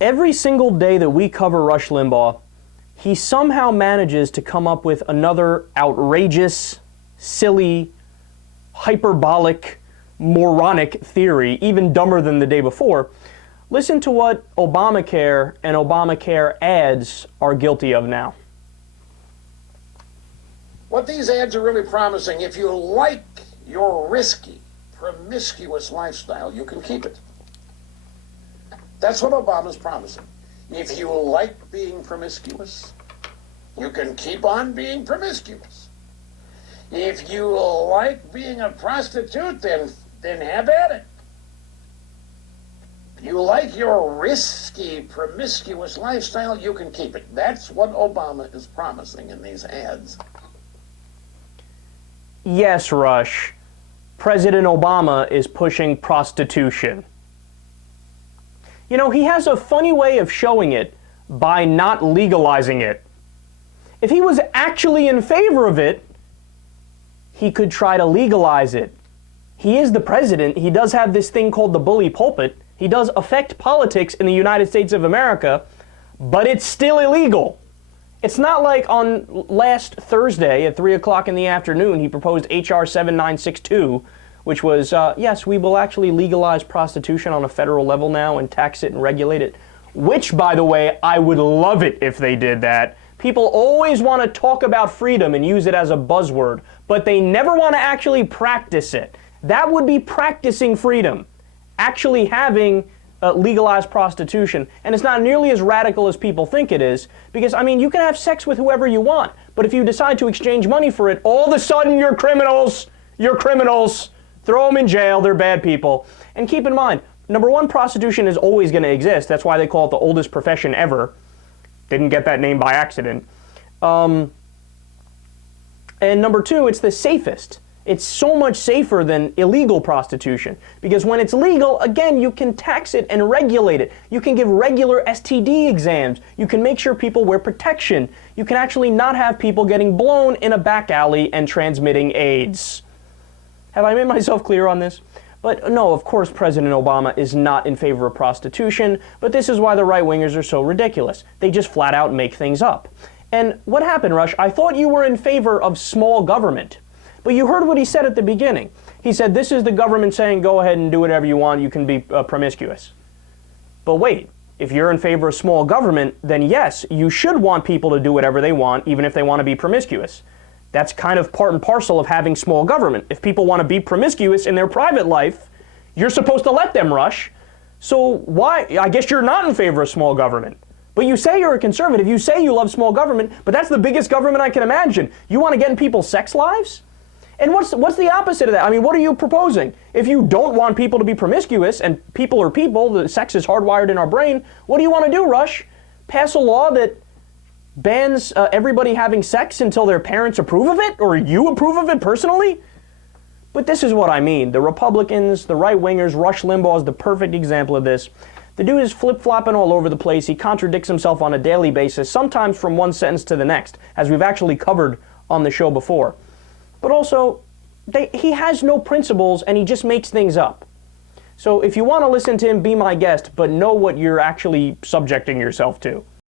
Every single day that we cover Rush Limbaugh, he somehow manages to come up with another outrageous, silly, hyperbolic, moronic theory, even dumber than the day before. Listen to what Obamacare and Obamacare ads are guilty of now. What these ads are really promising, if you like your risky, promiscuous lifestyle, you can keep it. That's what Obama's promising. If you like being promiscuous, you can keep on being promiscuous. If you like being a prostitute, then have at it. If you like your risky, promiscuous lifestyle, you can keep it. That's what Obama is promising in these ads. Yes, Rush. President Obama is pushing prostitution. You know, he has a funny way of showing it by not legalizing it. If he was actually in favor of it, he could try to legalize it. He is the president. He does have this thing called the bully pulpit. He does affect politics in the United States of America, but it's still illegal. It's not like on last Thursday at 3 o'clock in the afternoon, he proposed H.R. 7962, which was, yes, we will actually legalize prostitution on a federal level now and tax it and regulate it. Which, by the way, I would love it if they did that. People always want to talk about freedom and use it as a buzzword, but they never want to actually practice it. That would be practicing freedom, actually having legalized prostitution. And it's not nearly as radical as people think it is, because, I mean, you can have sex with whoever you want, but if you decide to exchange money for it, all of a sudden you're criminals. You're criminals. Throw them in jail. They're bad people. And keep in mind, number one, prostitution is always going to exist. That's why they call it the oldest profession ever. Didn't get that name by accident. And number two, it's the safest. It's so much safer than illegal prostitution, because when it's legal, again, you can tax it and regulate it. You can give regular STD exams. You can make sure people wear protection. You can actually not have people getting blown in a back alley and transmitting AIDS. Have I made myself clear on this? But no, of course, President Obama is not in favor of prostitution, but this is why the right-wingers are so ridiculous. They just flat out make things up. And what happened, Rush? I thought you were in favor of small government. But you heard what he said at the beginning. He said, this is the government saying, go ahead and do whatever you want, you can be promiscuous. But wait, if you're in favor of small government, then yes, you should want people to do whatever they want, even if they want to be promiscuous. That's kind of part and parcel of having small government. If people want to be promiscuous in their private life, you're supposed to let them, Rush. So why? I guess you're not in favor of small government. But you say you're a conservative, you say you love small government, but that's the biggest government I can imagine. You want to get in people's sex lives? And what's the opposite of that? I mean, what are you proposing? If you don't want people to be promiscuous, and people are people, the sex is hardwired in our brain, what do you want to do, Rush? Pass a law that bans everybody having sex until their parents approve of it? Or you approve of it personally? But this is what I mean. The Republicans, the right-wingers, Rush Limbaugh is the perfect example of this. The dude is flip-flopping all over the place. He contradicts himself on a daily basis, sometimes from one sentence to the next, as we've actually covered on the show before. But also, he has no principles and he just makes things up. So if you want to listen to him, be my guest, but know what you're actually subjecting yourself to.